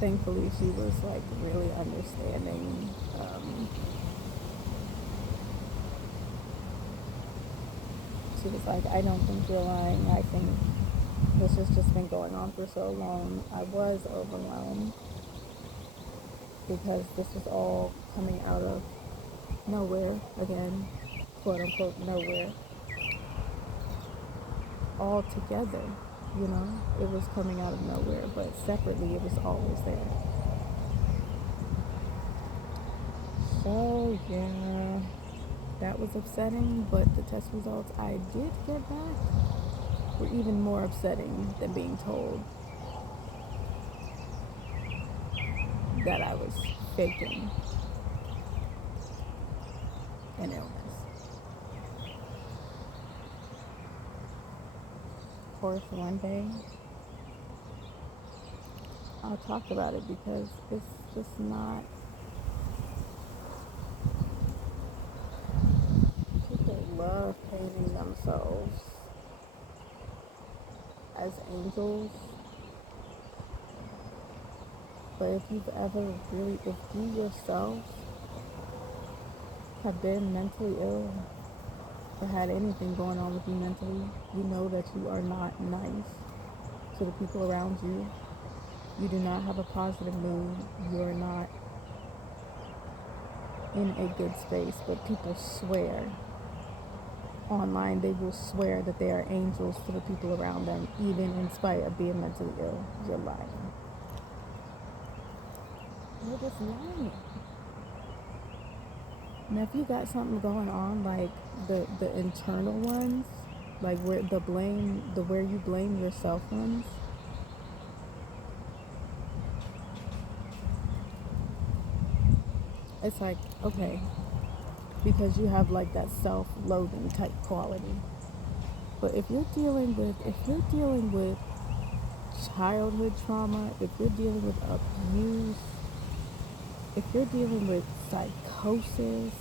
Thankfully, she was like really understanding. She was like, I don't think you're lying. I think this has just been going on for so long. I was overwhelmed because this was all coming out of nowhere again, quote unquote nowhere, all together. You know, it was coming out of nowhere, but separately, it was always there. So yeah, that was upsetting. But the test results I did get back were even more upsetting than being told that I was faking an illness. Of course, one day I'll talk about it because it's just not. People love painting themselves as angels, but if you've ever really, if you yourself have been mentally ill or had anything going on with you mentally, you know that you are not nice to the people around you. You do not have a positive mood. You are not in a good space, but people swear online, they will swear that they are angels to the people around them, even in spite of being mentally ill. You're lying. You're just lying. Now, if you got something going on, like the internal ones, like where the blame, the where you blame yourself ones, it's like okay, because you have like that self-loathing type quality. But if you're dealing with childhood trauma, if you're dealing with abuse, if you're dealing with psychosis,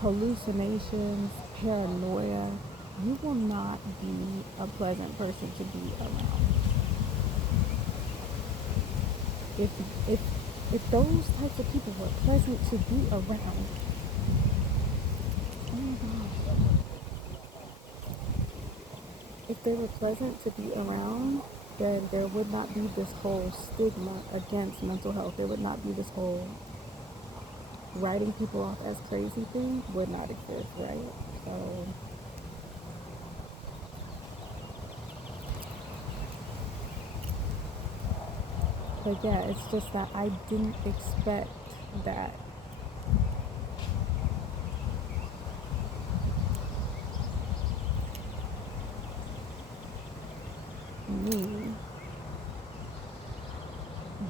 hallucinations, paranoia, you will not be a pleasant person to be around. If if if those types of people were pleasant to be around, oh my gosh, if they were pleasant to be around, then there would not be this whole stigma against mental health. There would not be this whole writing people off as crazy thing would not exist, right? So, but yeah, it's just that I didn't expect that me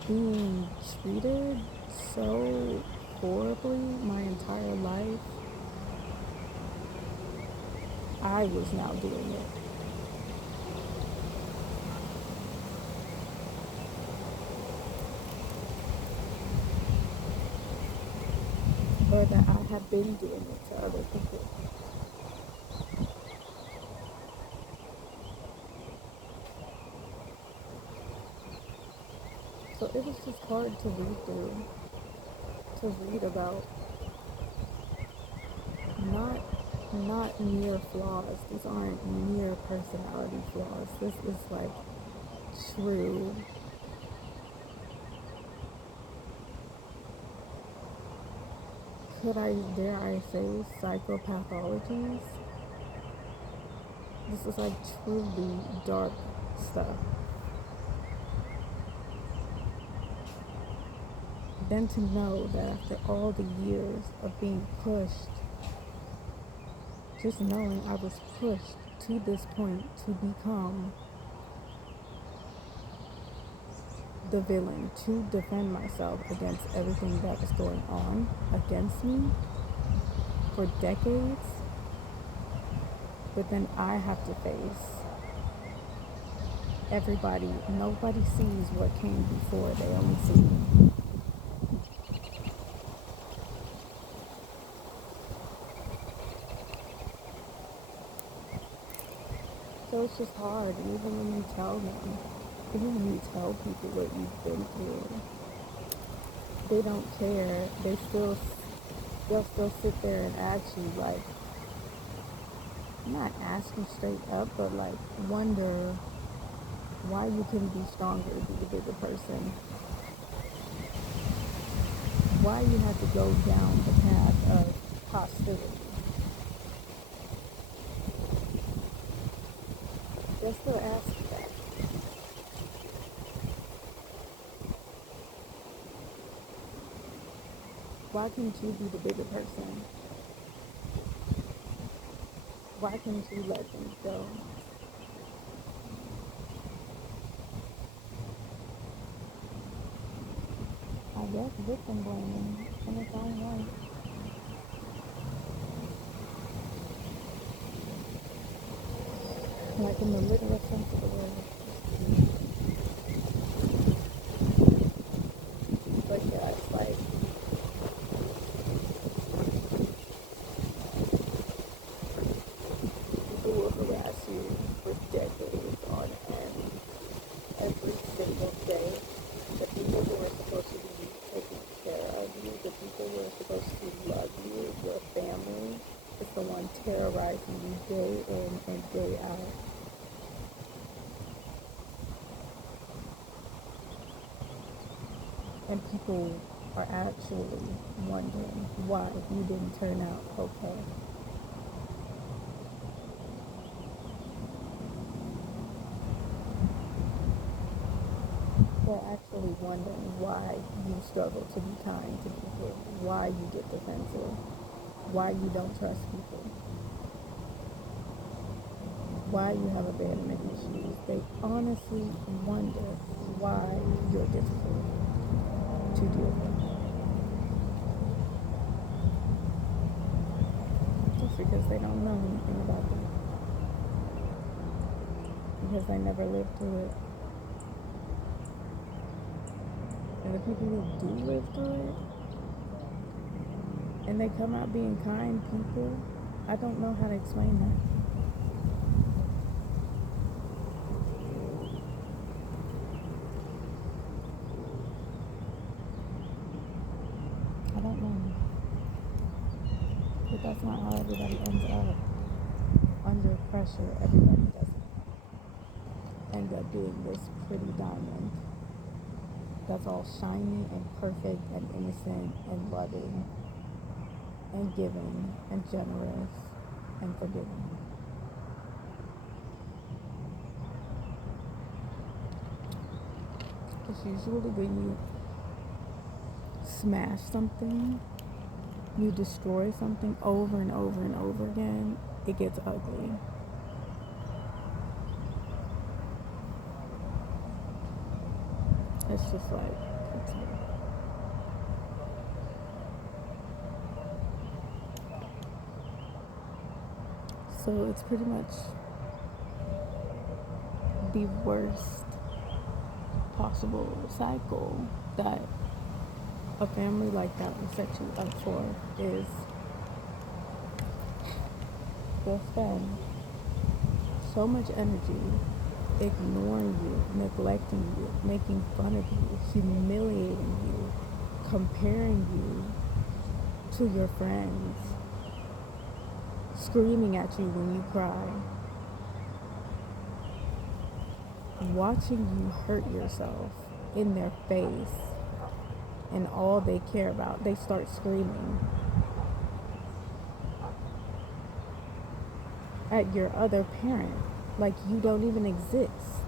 being treated so horribly my entire life, I was now doing it. Or that I had been doing it to other people. So it was just hard to read through, to read about not not mere flaws. These aren't mere personality flaws. This is like true, could I dare I say, psychopathologies. This is like truly dark stuff. Then to know that after all the years of being pushed, just knowing I was pushed to this point to become the villain, to defend myself against everything that was going on against me for decades, but then I have to face everybody. Nobody sees what came before, they only see me. So it's just hard, even when you tell them. even when you tell people what you've been through, they don't care. They'll still sit there and ask you, like, not ask you straight up, but like wonder why you can be stronger, be the bigger person, why you had to go down the path of hostility. They'll still ask you that. Why can't you be the bigger person? Why can't you let things go? I guess victim blaming in its own way. Like in the literal sense of the word. But yeah, it's like people will harass you for decades on end, every single day. The people who are supposed to be taking care of you, the people who are supposed to love you, your family, is the one terrorizing you day in and day out. And people are actually wondering why you didn't turn out okay. They're actually wondering why you struggle to be kind to people, why you get defensive, why you don't trust people, why you have abandonment issues. They honestly wonder why you're difficult to deal with. Just because they don't know anything about them. Because they never lived through it. And the people who do live through it, and they come out being kind people, I don't know how to explain that. I don't know. But that's not how everybody ends up. Under pressure, everybody doesn't end up being this pretty diamond that's all shiny and perfect and innocent and loving and giving and generous and forgiving. Because usually when you smash something, you destroy something over and over and over again, it gets ugly. It's just like, it's, so it's pretty much the worst possible cycle that a family like that will set you up for is they'll spend so much energy ignoring you, neglecting you, making fun of you, humiliating you, comparing you to your friends, screaming at you when you cry, watching you hurt yourself in their face, and all they care about, they start screaming at your other parent like you don't even exist.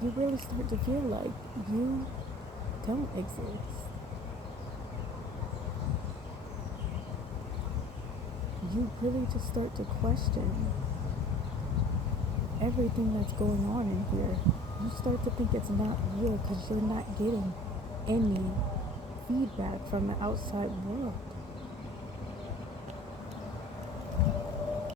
You really start to feel like you don't exist. You really just start to question everything that's going on in here. You start to think it's not real because you're not getting any feedback from the outside world.